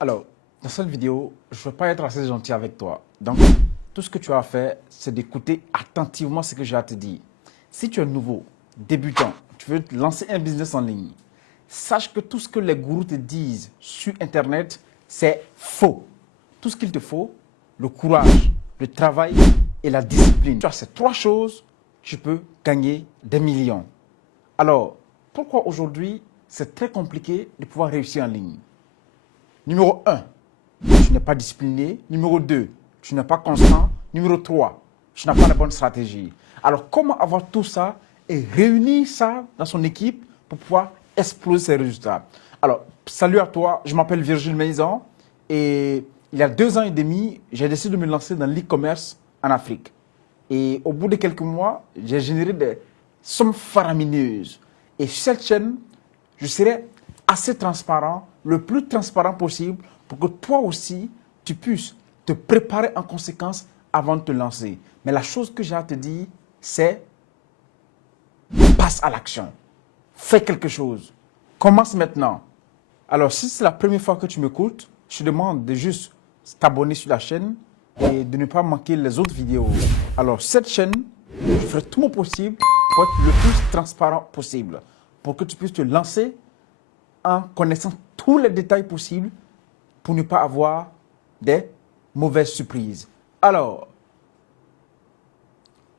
Alors, dans cette vidéo, je ne vais pas être assez gentil avec toi. Donc, tout ce que tu as à faire, c'est d'écouter attentivement ce que j'ai à te dire. Si tu es nouveau, débutant, tu veux lancer un business en ligne, sache que tout ce que les gourous te disent sur Internet, c'est faux. Tout ce qu'il te faut, le courage, le travail et la discipline. Tu as ces trois choses, tu peux gagner des millions. Alors, pourquoi aujourd'hui, c'est très compliqué de pouvoir réussir en ligne? Numéro 1, tu n'es pas discipliné. Numéro 2, tu n'es pas constant. Numéro 3, tu n'as pas la bonne stratégie. Alors, comment avoir tout ça et réunir ça dans son équipe pour pouvoir exploser ses résultats? Alors, salut à toi, je m'appelle Virgile Maison et il y a 2 ans et demi, j'ai décidé de me lancer dans l'e-commerce en Afrique. Et au bout de quelques mois, j'ai généré des sommes faramineuses. Et sur cette chaîne, je serai assez transparent, le plus transparent possible, pour que toi aussi, tu puisses te préparer en conséquence avant de te lancer. Mais la chose que j'ai à te dire, c'est passe à l'action. Fais quelque chose. Commence maintenant. Alors, si c'est la première fois que tu m'écoutes, je te demande de juste t'abonner sur la chaîne et de ne pas manquer les autres vidéos. Alors, cette chaîne, je ferai tout mon possible pour être le plus transparent possible, pour que tu puisses te lancer en connaissant tous les détails possibles pour ne pas avoir des mauvaises surprises. Alors,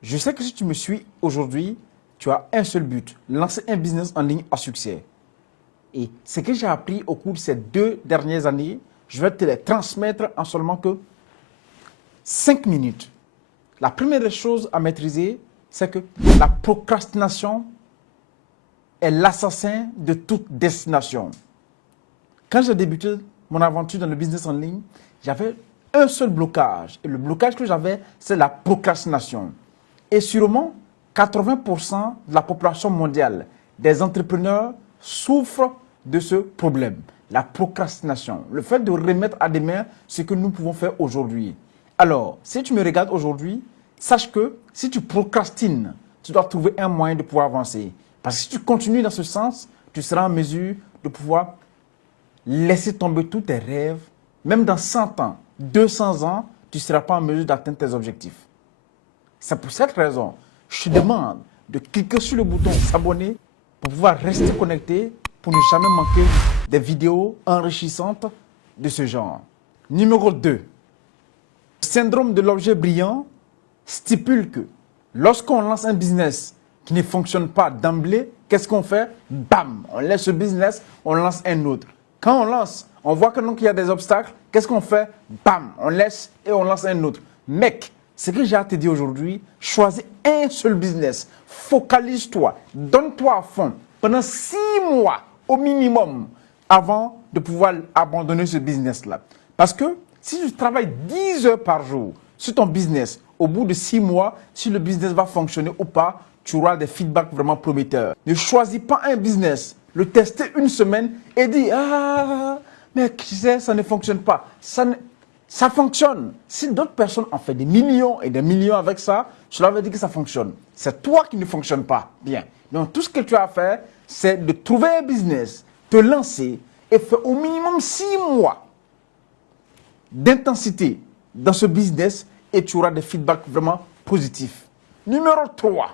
je sais que si tu me suis aujourd'hui, tu as un seul but, lancer un business en ligne à succès. Et ce que j'ai appris au cours de ces 2 dernières années, je vais te les transmettre en seulement que 5 minutes. La première chose à maîtriser, c'est que la procrastination est l'assassin de toute destination. Quand j'ai débuté mon aventure dans le business en ligne, j'avais un seul blocage. Et le blocage que j'avais, c'est la procrastination. Et sûrement, 80% de la population mondiale, des entrepreneurs, souffrent de ce problème. La procrastination. Le fait de remettre à demain ce que nous pouvons faire aujourd'hui. Alors, si tu me regardes aujourd'hui, sache que si tu procrastines, tu dois trouver un moyen de pouvoir avancer. Parce que si tu continues dans ce sens, tu seras en mesure de pouvoir laisser tomber tous tes rêves. Même dans 100 ans, 200 ans, tu ne seras pas en mesure d'atteindre tes objectifs. C'est pour cette raison, je te demande de cliquer sur le bouton s'abonner pour pouvoir rester connecté, pour ne jamais manquer des vidéos enrichissantes de ce genre. Numéro 2. Le syndrome de l'objet brillant stipule que lorsqu'on lance un business qui ne fonctionne pas d'emblée, qu'est-ce qu'on fait? Bam! On laisse ce business, on lance un autre. Quand on lance, on voit que donc il y a des obstacles, qu'est-ce qu'on fait? Bam! On laisse et on lance un autre. Mec, ce que j'ai à te dire aujourd'hui, choisis un seul business. Focalise-toi, donne-toi à fond pendant 6 mois au minimum avant de pouvoir abandonner ce business-là. Parce que si tu travailles 10 heures par jour sur ton business, au bout de 6 mois, si le business va fonctionner ou pas, tu auras des feedbacks vraiment prometteurs. Ne choisis pas un business, le tester une semaine et dis « Ah, mais tu sais, ça ne fonctionne pas. » Ça fonctionne. Si d'autres personnes ont fait des millions et des millions avec ça, cela veut dire que ça fonctionne. C'est toi qui ne fonctionne pas bien. Donc, tout ce que tu as à faire, c'est de trouver un business, te lancer et faire au minimum 6 mois d'intensité dans ce business et tu auras des feedbacks vraiment positifs. Numéro 3,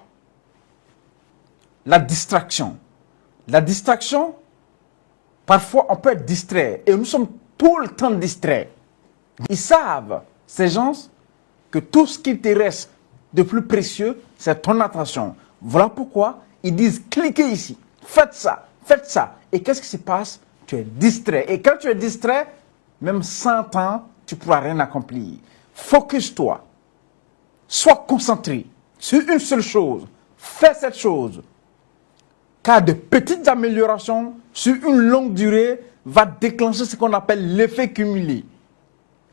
la distraction. La distraction, parfois on peut être distrait et nous sommes tout le temps distraits. Ils savent, ces gens, que tout ce qui te reste de plus précieux, c'est ton attention. Voilà pourquoi ils disent cliquez ici, faites ça, faites ça. Et qu'est-ce qui se passe? Tu es distrait. Et quand tu es distrait, même 100 ans, tu ne pourras rien accomplir. Focus-toi. Sois concentré sur une seule chose. Fais cette chose. Car de petites améliorations sur une longue durée va déclencher ce qu'on appelle l'effet cumulé.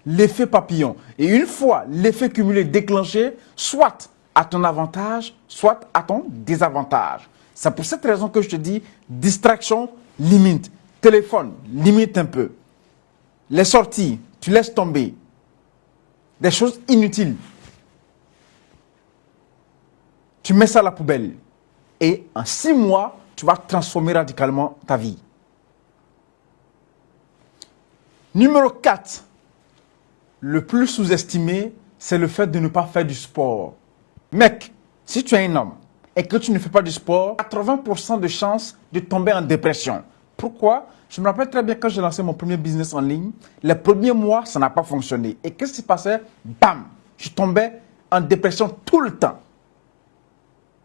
L'effet papillon. Et une fois l'effet cumulé déclenché, soit à ton avantage, soit à ton désavantage. C'est pour cette raison que je te dis, distraction, limite. Téléphone, limite un peu. Les sorties, tu laisses tomber. Des choses inutiles. Tu mets ça à la poubelle. Et en 6 mois, tu vas transformer radicalement ta vie. Numéro 4, le plus sous-estimé, c'est le fait de ne pas faire du sport. Mec, si tu es un homme et que tu ne fais pas du sport, 80% de chances de tomber en dépression. Pourquoi? Je me rappelle très bien quand j'ai lancé mon premier business en ligne, les premiers mois, ça n'a pas fonctionné. Et qu'est-ce qui se passait? Bam! Je tombais en dépression tout le temps.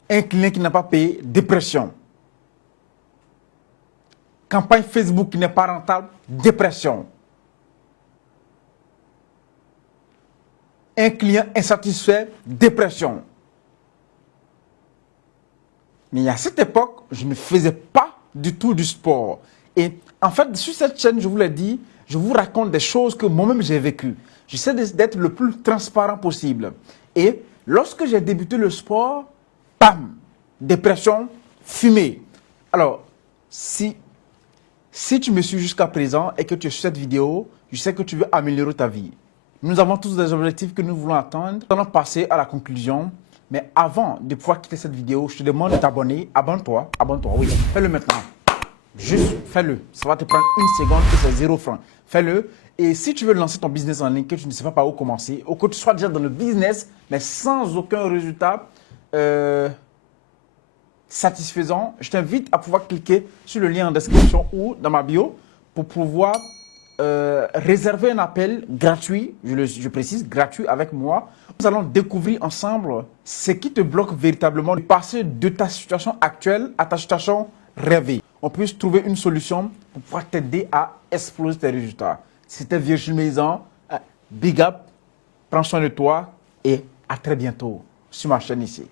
Un client qui n'a pas payé, dépression. Campagne Facebook qui n'est pas rentable, dépression. Un client insatisfait, dépression. Mais à cette époque, je ne faisais pas du tout du sport. Et en fait, sur cette chaîne, je vous l'ai dit, je vous raconte des choses que moi-même j'ai vécues. J'essaie d'être le plus transparent possible. Et lorsque j'ai débuté le sport, bam, dépression, fumée. Alors, si tu me suis jusqu'à présent et que tu es sur cette vidéo, je sais que tu veux améliorer ta vie. Nous avons tous des objectifs que nous voulons atteindre. Nous allons passer à la conclusion. Mais avant de pouvoir quitter cette vidéo, je te demande de t'abonner. Abonne-toi, oui. Fais-le maintenant. Juste fais-le. Ça va te prendre une seconde et c'est 0 francs. Fais-le. Et si tu veux lancer ton business en ligne, que tu ne sais pas par où commencer, ou que tu sois déjà dans le business, mais sans aucun résultat satisfaisant, je t'invite à pouvoir cliquer sur le lien en description ou dans ma bio pour pouvoir réserver un appel gratuit, je précise, gratuit avec moi. Nous allons découvrir ensemble ce qui te bloque véritablement de passer de ta situation actuelle à ta situation rêvée. On puisse trouver une solution pour pouvoir t'aider à exploser tes résultats. C'était Virgile Maison, big up, prends soin de toi et à très bientôt sur ma chaîne ici.